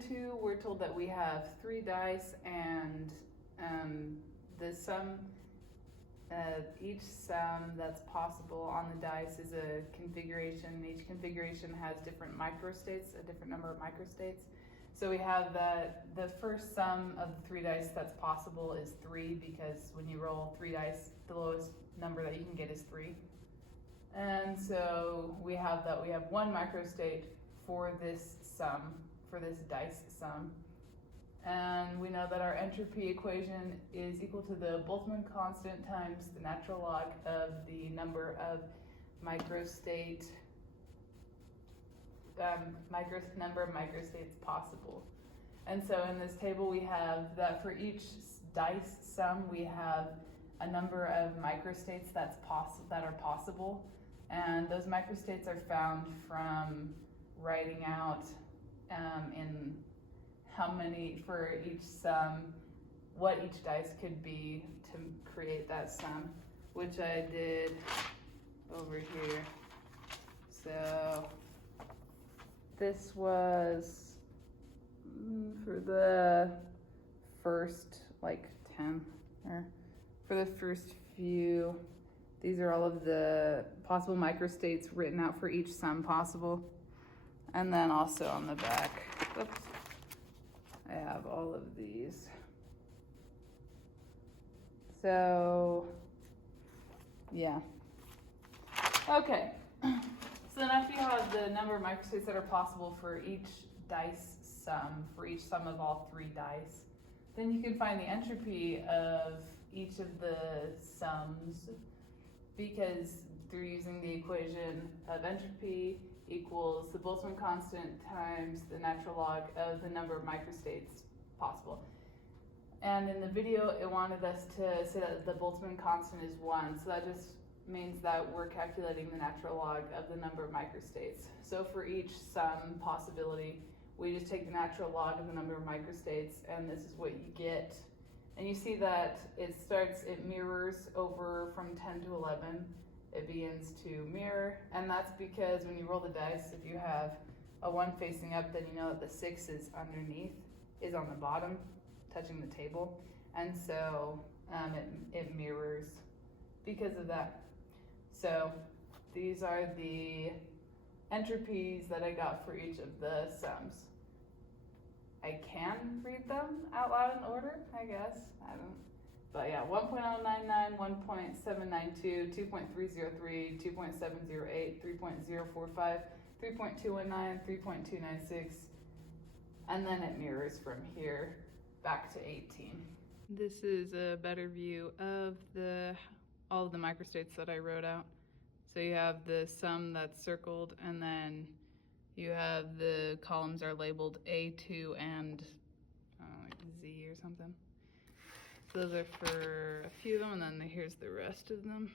two, we're told that we have 3 dice, and the sum, each sum that's possible on the dice is a configuration. Each configuration has different microstates, a different number of microstates. So we have that the first sum of the 3 dice that's possible is 3, because when you roll 3 dice, the lowest number that you can get is 3. And so we have that we have 1 microstate for this sum, for this dice sum. And we know that our entropy equation is equal to the Boltzmann constant times the natural log of the number of microstates possible. And so in this table we have that for each dice sum we have a number of microstates that are possible, and those microstates are found from writing out in how many for each sum, what each dice could be to create that sum, which I did over here. So this was for the first 10, or for the first few. These are all of the possible microstates written out for each sum possible. And then also on the back, oops, I have all of these. So, yeah. Okay. So then after you have the number of microstates that are possible for each dice sum, for each sum of all 3 dice, then you can find the entropy of each of the sums, because through using the equation of entropy equals the Boltzmann constant times the natural log of the number of microstates possible. And in the video, it wanted us to say that the Boltzmann constant is 1, so that just means that we're calculating the natural log of the number of microstates. So for each sum possibility, we just take the natural log of the number of microstates, and this is what you get. And you see that it mirrors over from 10 to 11. It begins to mirror, and that's because when you roll the dice, if you have a 1 facing up, then you know that the 6 is underneath, is on the bottom, touching the table. And so it mirrors because of that. So these are the entropies that I got for each of the sums. I can read them out loud in order, I guess. I don't. But yeah, 1.099, 1.792, 2.303, 2.708, 3.045, 3.219, 3.296, and then it mirrors from here back to 18. This is a better view of all of the microstates that I wrote out. So you have the sum that's circled, and then you have the columns are labeled A2 and Z or something. So those are for a few of them, and then here's the rest of them.